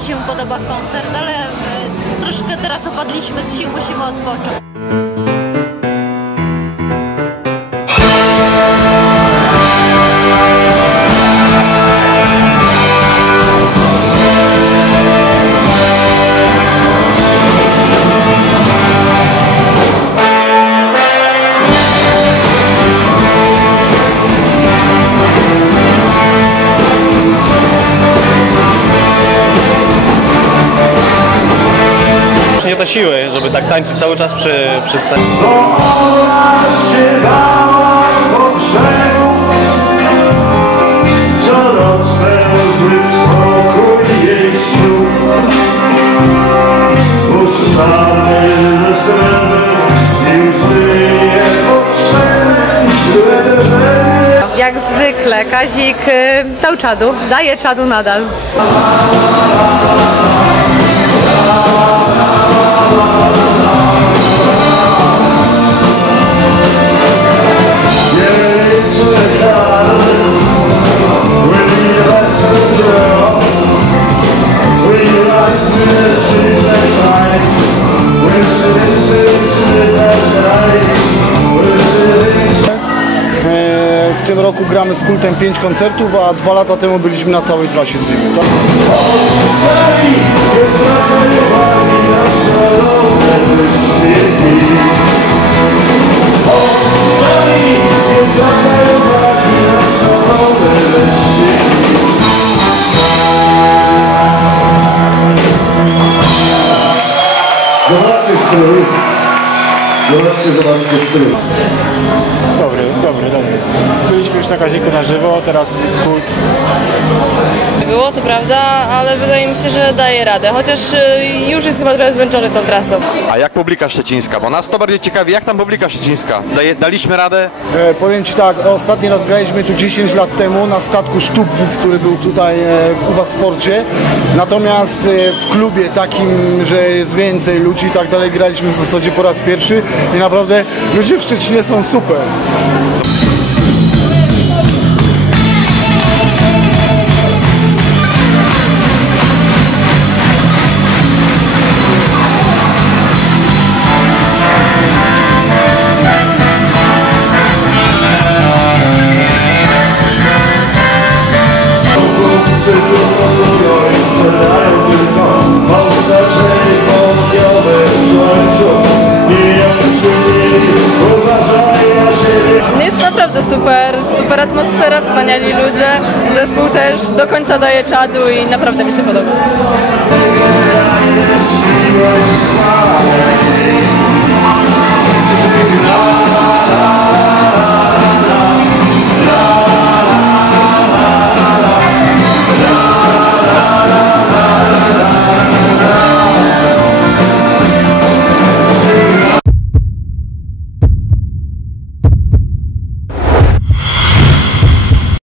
bardzo się podoba koncert, ale e, troszkę teraz opadliśmy z sił, musimy odpocząć. Siły, żeby tak tańczyć cały czas przy, przy scenie. Jak zwykle Kazik y, dał czadu, daje czadu nadal. W tym roku gramy z kultem 5 koncertów, a dwa lata temu byliśmy na całej trasie z nimi. Dobry, dobry, dobry. Byliśmy już na Kaziku na żywo, teraz kult. To prawda, ale wydaje mi się, że daje radę. Chociaż y, już jest chyba trochę zmęczony tą trasą. A jak publika szczecińska? Bo nas to bardziej ciekawi, jak tam publika szczecińska? Daje, daliśmy radę? E, powiem Ci tak, ostatni raz graliśmy tu 10 lat temu na statku Sztubnic, który był tutaj e, u Was w porcie. Natomiast e, w klubie takim, że jest więcej ludzi i tak dalej, graliśmy w zasadzie po raz pierwszy i naprawdę ludzie w Szczecinie są super. Naprawdę super, super atmosfera, wspaniali ludzie. Zespół też do końca daje czadu i naprawdę mi się podoba.